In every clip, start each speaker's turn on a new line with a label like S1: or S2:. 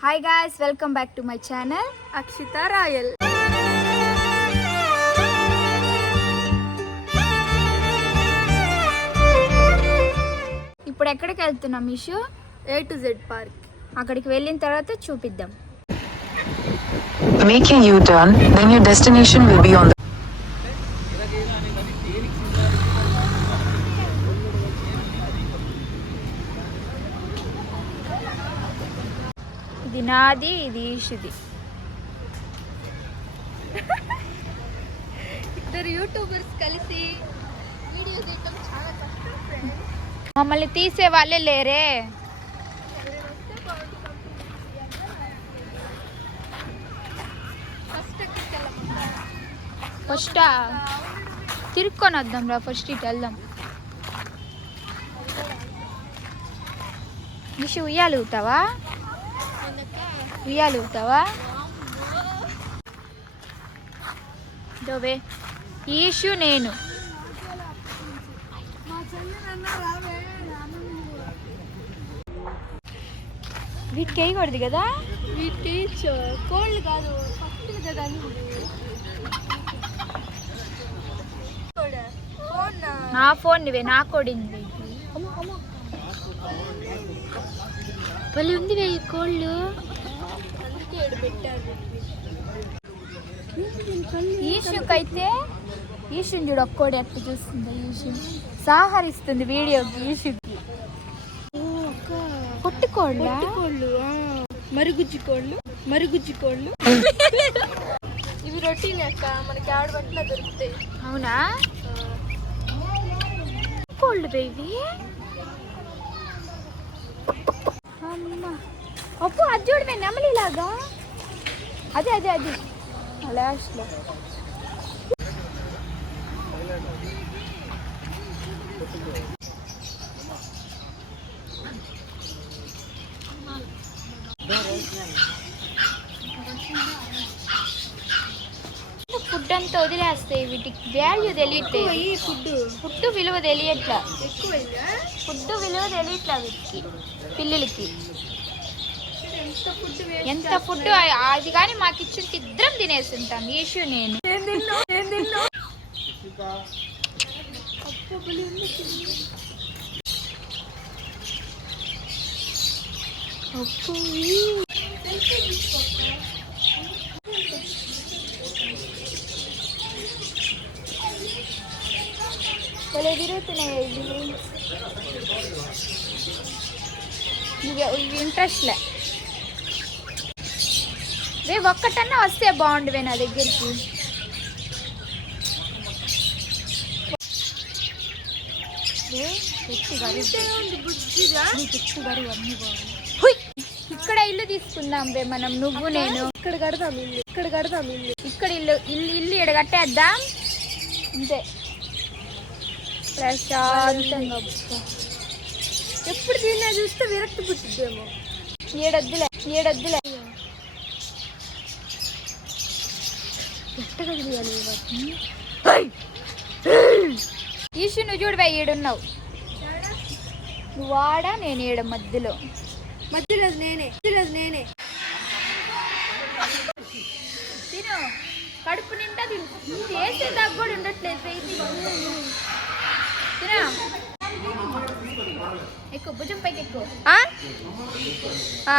S1: Hi guys welcome back to my channel
S2: Akshita Royal
S1: ఇప్పుడు ఎక్కడికి వెళ్తున్నాం Ishu
S2: A to Z park
S1: అక్కడికి వెళ్ళిన తర్వాత చూపిద్దాం.
S3: Make a U-turn, then your destination will be on the
S1: ఇది నాది ఇది ఈషుది.
S2: ఇద్దరు యూట్యూబర్స్ కలిసి వీడియో తీయడం చాలా కష్టం ఫ్రెండ్స్
S1: మమ్మల్ని తీసే వాళ్ళే లేరే.
S2: ఫస్ట్
S1: తిరుక్కొని వద్దాం రా ఫస్ట్ ఇటు వెళ్దాం. ఇషు ఉయ్యాలు ఊతావా? ఉయ్యాలు ఊతావా దోవే ఈషు నేను. వీటికి వేయకూడదు కదా?
S2: వీటి కోల్డ్ కాదు ఫస్ట్ కదా
S1: నా ఫోన్ నువ్వే నా కోడింది. భలే ఉంది కోళ్ళు.
S2: పెట్టారు
S1: ఈషుకైతే ఈషుని చూడు ఒక్కోడు ఎట్లా చూస్తుంది ఈషు సాహరిస్తుంది వీడియోకి ఈషుకి కొట్టుకోళ్ళ
S2: కోళ్ళు మరుగుజ్జి కోళ్ళు మరుగుజ్జి కోళ్ళు ఇవి రొటీన్ అక్క మనకి ఆడ బట్టలు దొరుకుతాయి.
S1: అవునా? కోళ్ళు బేబీ అమ్మా. అప్పు అది చూడమే నెమలిలాగా. అదే అదే అది. లాస్ట్లో ఫుడ్ అంతా వదిలేస్తాయి వీటికి వాల్యూ తెలియట్లేదు.
S2: ఈ ఫుడ్
S1: ఫుడ్ విలువ తెలియట్లా. ఫుడ్ విలువ తెలియట్లా వీటికి పిల్లలకి.
S2: ఎంత ఫుడ్
S1: ఎంత ఫుడ్? అది కానీ మాకు ఇచ్చింది ఇద్దరం తినేస్తుంటాం ఈషు నేను.
S2: ఏం తిన్నావు? ఏం తిన్నావు?
S1: భలే తిరుగుతున్నాయి ఇవి ఇవి ఇవి ఇంట్రెస్ట్లే వే ఒక్కటన్నా వస్తే బాగుండువే నా దగ్గరికి! ఇక్కడ ఇల్లు తీసుకుందాం వే మనం నువ్వు నేను.
S2: ఇక్కడ కడతాం ఇల్లు ఇక్కడ కడతాం ఇల్లు.
S1: ఇక్కడ ఇల్లు ఇల్లు ఇల్లు ఇక్కడ కట్టేద్దాం. అంతే. ప్రశాంతంగా.
S2: ఎప్పుడు దీన్ని చూస్తే విరక్తి పుట్టిద్దేమో.
S1: ఏడొద్దులే ఏడొద్దులే ఈషు నువ్వు చూడు బై ఈడున్నావు. నువ్వు ఆడా నేను ఈడ మధ్యలో.
S2: మధ్యలో నేనే మధ్యలో నేనే.
S1: తిను. కడుపు నిండా తిను. చేసే దాకా కూడా ఉండట్లేదు తిను? ఎక్కువ భుజం పైకి ఎక్కువ
S2: ఆ? ఆ.
S1: చూడు బై,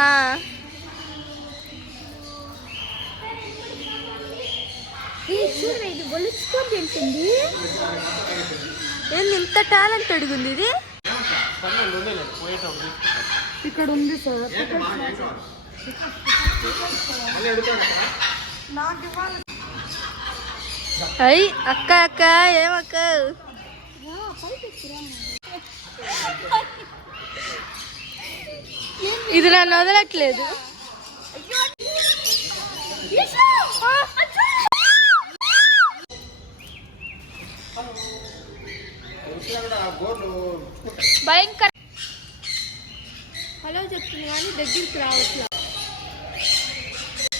S1: ఇది ఒలుచుకొని తింటుంది
S2: ఏంది ఇంత టాలెంట్ అడిగింది ఇది? ఇక్కడ ఉంది సార్. అయ్యి అక్క అక్క ఏమక్క ఇది నన్ను వదలట్లేదు.
S1: భయంకర
S2: హలో చెప్తుంది కానీ దగ్గరికి రావట్లా.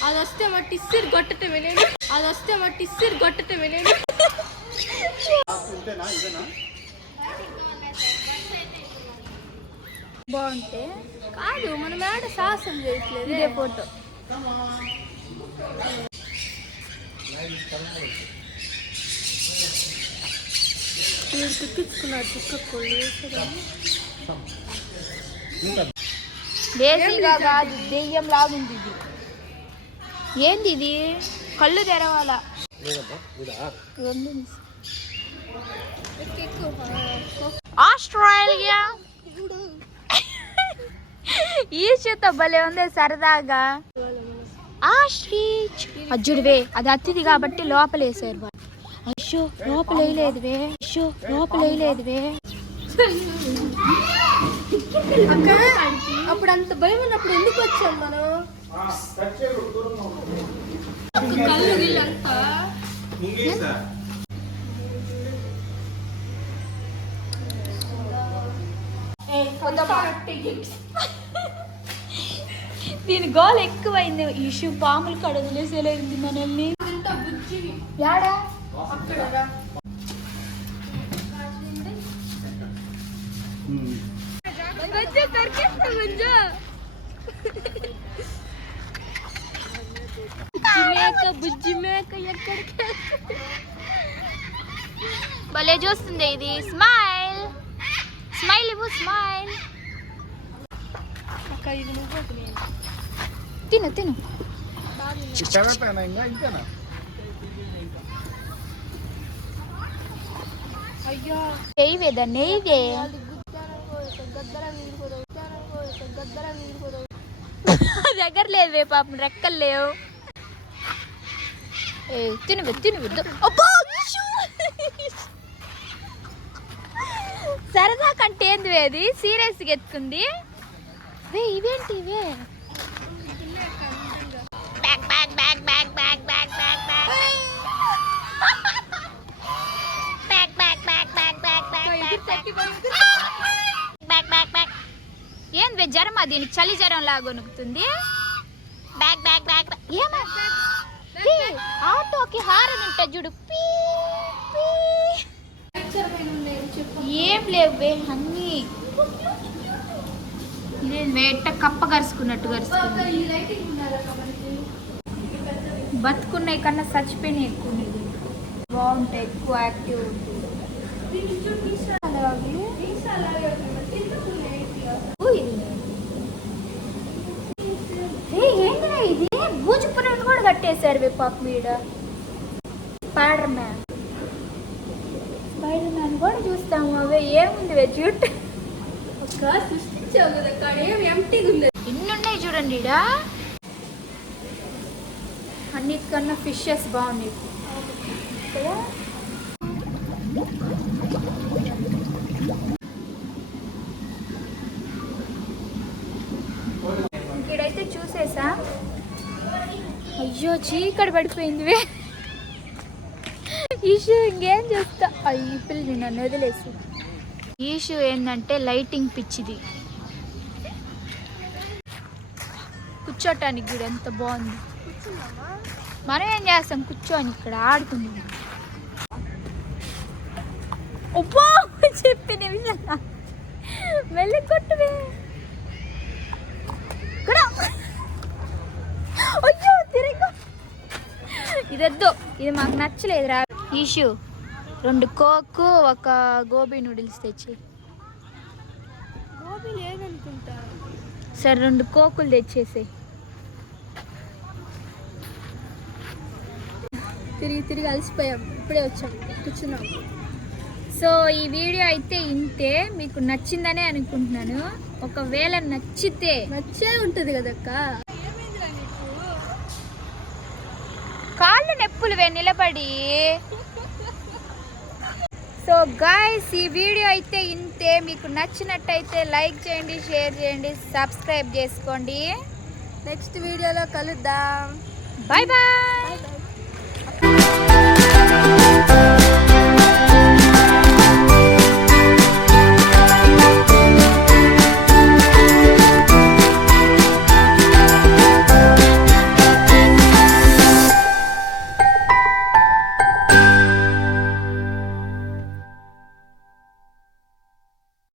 S2: అది వస్తే మట్టి ఇస్సిరి కొట్టటమే నేను అది వస్తే మట్టి ఇస్సిరి కొట్టటమే నేను
S1: బాగుంటే?
S2: కాదు మన మేడ సాహసం చేయట్లేదు.
S1: ఇదే ఫోటో.
S2: మీరు
S1: దేశీగా కాదు దెయ్యం లాగుంది ఇది. ఏంది ఇది? కళ్ళు తెరవాల? ఆస్ట్రేలియా. ఈ చేత భలే ఉంది సరదాగా. ఆస్ట్రీచ్ అజ్జుడివే అది అతిథి కాబట్టి లోపలేసారు వాళ్ళు. అయ్యో లోపల వేయలేదువే. అయ్యో లోపల వేయలేదువే.
S2: అక్క అప్పుడు అంత భయం ఉన్నప్పుడు ఎందుకు వచ్చాం మనం? కళ్ళు వీళ్ళంతా
S1: దీని గోల్ ఎక్కువైంది. ఇష్యూ పాములు కడ వదిలేసేలేదు మనల్ని. యాడా?
S2: మంచిగా దొరికేస్తా మంజు బుజ్జి మేక బుజ్జి మేక ఎక్కడికి
S1: భలే చూస్తుంది ఇది స్మైల్ స్మైల్ ఇవ్వు స్మైల్
S2: అక్క ఇది నువ్వు ఒక నేను.
S1: తిను తిను
S4: చదవటనా ఇంకా ఇంతేనా
S2: అయ్యో
S1: నెయ్యివేదా నెయ్యివే
S2: అది గుద్దాననుకో ఇక గద్దర వీడిపోదావు గుద్దాననుకో ఇక గద్దర వీడిపోదావు
S1: దగ్గర లేవే పాపం రెక్కలు లేవు. ఏ తినువే తినువే దో- అబ్బో, ఇష్యూ. సరదా కంటే ఏంది అది? సీరియస్గా ఎత్తుకుంది. ఇవేంటి ఇవే? బ్యాక్ బ్యాక్ బ్యాక్ ఏం బ్యాక్ ఏంది జ్వరమా దీనికి చలి జ్వరం లాగా వణుకుతుంది. బ్యాక్ బ్యాక్ బ్యాక్ ఏమా ఆటోకి హారన్ ఉంటా చూడు. ఏం లేవు బే అన్నీ. ఇదే వేట కప్ప గరుచుకున్నట్టు గరుచుకుంది బతుకున్నాయి కన్నా చచ్చిపోయినాయి ఎక్కువ బాగుంటాయి ఎక్కువ యాక్టివ్ ఉంటుంది అలాగే ఇది ఏంటిరా ఇది? బూజు కూడా కట్టేశారు వే పాప మీద. స్పైడర్ మ్యాన్ స్పైడర్ మ్యాన్ కూడా చూస్తాము అవే ఏముంది వే
S2: ఒక సృష్టించావు కదా ఎంటీగా ఉంది
S1: ఇన్ని ఉన్నాయి చూడండి ఇడా అన్నిటికన్నా ఫిషెస్ బాగున్నాయి. కదా ఇక్కడైతే చూసేసా? అయ్యో చీకటి పడిపోయింది ఈషు ఇంకేం చేస్తా? అయ్యి పిల్లి నన్ను వదిలేసి. ఈషు ఏంటంటే లైటింగ్ పిచ్చిది. కూర్చోటానికి కూడా ఎంత బాగుంది. మనం ఏం చేస్తాం? కూర్చొని ఇక్కడ ఆడుకుందాం. ఉప్పా చెప్పి నిమిషంగా వెళ్ళి కొట్టువే. ఇక్కడ అయ్యో తిరిగి. ఇదొద్దు ఇది మాకు నచ్చలేదు రా. ఈషు రెండు కోక్ ఒక గోబీ నూడిల్స్ తెచ్చి.
S2: గోబీ లేదనుకుంటా.
S1: సరే రెండు కోకులు తెచ్చేసాయి.
S2: తిరిగి తిరిగి అలసిపోయాం. ఇప్పుడే వచ్చాం. కూర్చున్నాం.
S1: సో ఈ వీడియో అయితే ఇంతే. మీకు నచ్చిందనే అనుకుంటున్నాను. ఒకవేళ నచ్చితే
S2: నచ్చే ఉంటుంది కదక్క.
S1: కాళ్ళు నొప్పులు నిలబడి. సో గాయస్ ఈ వీడియో అయితే ఇంతే. మీకు నచ్చినట్టయితే లైక్ చేయండి షేర్ చేయండి సబ్స్క్రైబ్ చేసుకోండి.
S2: నెక్స్ట్ వీడియోలో కలుద్దాం.
S1: Bye bye